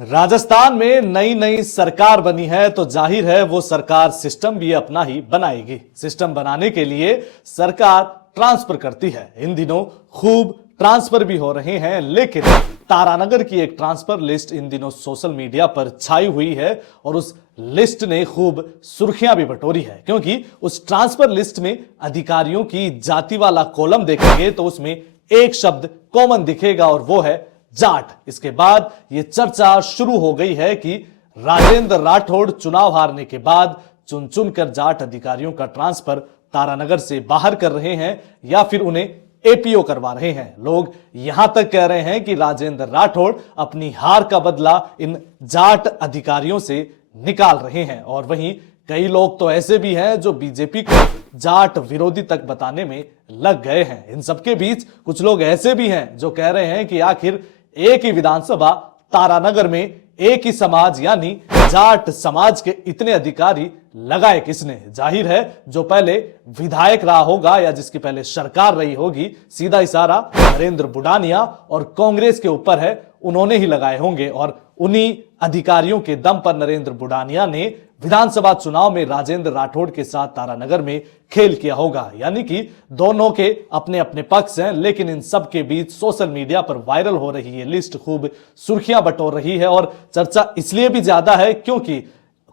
राजस्थान में नई नई सरकार बनी है तो जाहिर है वो सरकार सिस्टम भी अपना ही बनाएगी। सिस्टम बनाने के लिए सरकार ट्रांसफर करती है। इन दिनों खूब ट्रांसफर भी हो रहे हैं, लेकिन तारानगर की एक ट्रांसफर लिस्ट इन दिनों सोशल मीडिया पर छाई हुई है और उस लिस्ट ने खूब सुर्खियां भी बटोरी है, क्योंकि उस ट्रांसफर लिस्ट में अधिकारियों की जाति वाला कॉलम देखेंगे तो उसमें एक शब्द कॉमन दिखेगा और वो है जाट। इसके बाद यह चर्चा शुरू हो गई है कि राजेंद्र राठौड़ चुनाव हारने के बाद चुन चुनकर जाट अधिकारियों का ट्रांसफर तारानगर से बाहर कर रहे हैं या फिर उन्हें एपीओ करवा रहे हैं। लोग यहां तक कह रहे हैं कि राजेंद्र राठौड़ अपनी हार का बदला इन जाट अधिकारियों से निकाल रहे हैं, और वहीं कई लोग तो ऐसे भी हैं जो बीजेपी को जाट विरोधी तक बताने में लग गए हैं। इन सबके बीच कुछ लोग ऐसे भी हैं जो कह रहे हैं कि आखिर एक ही विधानसभा तारानगर में एक ही समाज यानी जाट समाज के इतने अधिकारी लगाए किसने। जाहिर है जो पहले विधायक रहा होगा या जिसकी पहले सरकार रही होगी, सीधा इशारा नरेंद्र बुडानिया और कांग्रेस के ऊपर है, उन्होंने ही लगाए होंगे। और उन्हीं अधिकारियों के दम पर नरेंद्र बुडानिया ने विधानसभा चुनाव में राजेंद्र राठौड़ के साथ तारानगर में खेल किया होगा। यानी कि दोनों के अपने अपने पक्ष हैं, लेकिन इन सब के बीच सोशल मीडिया पर वायरल हो रही ये लिस्ट खूब सुर्खियां बटोर रही है। और चर्चा इसलिए भी ज्यादा है क्योंकि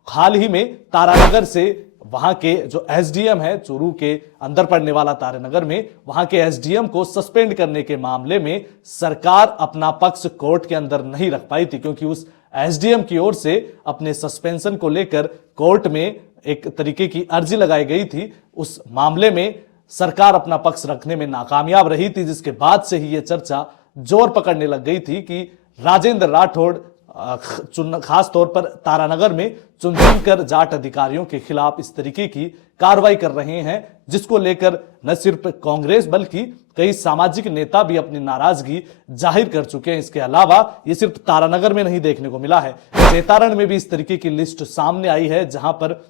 हाल ही में तारानगर से वहां के जो एसडीएम है, चूरू के अंदर पड़ने वाला तारानगर में, वहां के एसडीएम को सस्पेंड करने के मामले में सरकार अपना पक्ष कोर्ट के अंदर नहीं रख पाई थी, क्योंकि उस एसडीएम की ओर से अपने सस्पेंशन को लेकर कोर्ट में एक तरीके की अर्जी लगाई गई थी। उस मामले में सरकार अपना पक्ष रखने में नाकामयाब रही थी, जिसके बाद से ही यह चर्चा जोर पकड़ने लग गई थी कि राजेंद्र राठौड़ खास तौर पर तारानगर में चुन चुनकर जाट अधिकारियों के खिलाफ इस तरीके की कार्रवाई कर रहे हैं, जिसको लेकर न सिर्फ कांग्रेस बल्कि कई सामाजिक नेता भी अपनी नाराजगी जाहिर कर चुके हैं। इसके अलावा ये सिर्फ तारानगर में नहीं देखने को मिला है, चेतारण में भी इस तरीके की लिस्ट सामने आई है, जहां पर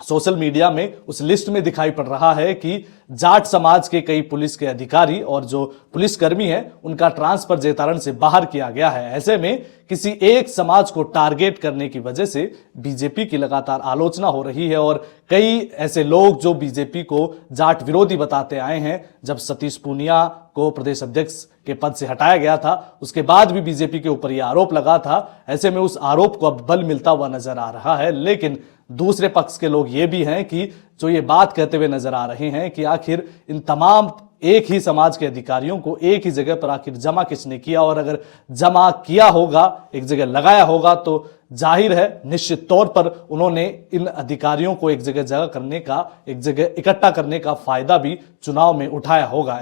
सोशल मीडिया में उस लिस्ट में दिखाई पड़ रहा है कि जाट समाज के कई पुलिस के अधिकारी और जो पुलिसकर्मी हैं उनका ट्रांसफर जेतारण से बाहर किया गया है। ऐसे में किसी एक समाज को टारगेट करने की वजह से बीजेपी की लगातार आलोचना हो रही है, और कई ऐसे लोग जो बीजेपी को जाट विरोधी बताते आए हैं। जब सतीश पूनिया को प्रदेश अध्यक्ष के पद से हटाया गया था, उसके बाद भी बीजेपी के ऊपर यह आरोप लगा था। ऐसे में उस आरोप को अब बल मिलता हुआ नजर आ रहा है। लेकिन दूसरे पक्ष के लोग ये भी हैं कि जो ये बात कहते हुए नजर आ रहे हैं कि आखिर इन तमाम एक ही समाज के अधिकारियों को एक ही जगह पर आखिर जमा किसने किया, और अगर जमा किया होगा, एक जगह लगाया होगा, तो जाहिर है निश्चित तौर पर उन्होंने इन अधिकारियों को एक जगह करने का, एक जगह इकट्ठा करने का फायदा भी चुनाव में उठाया होगा।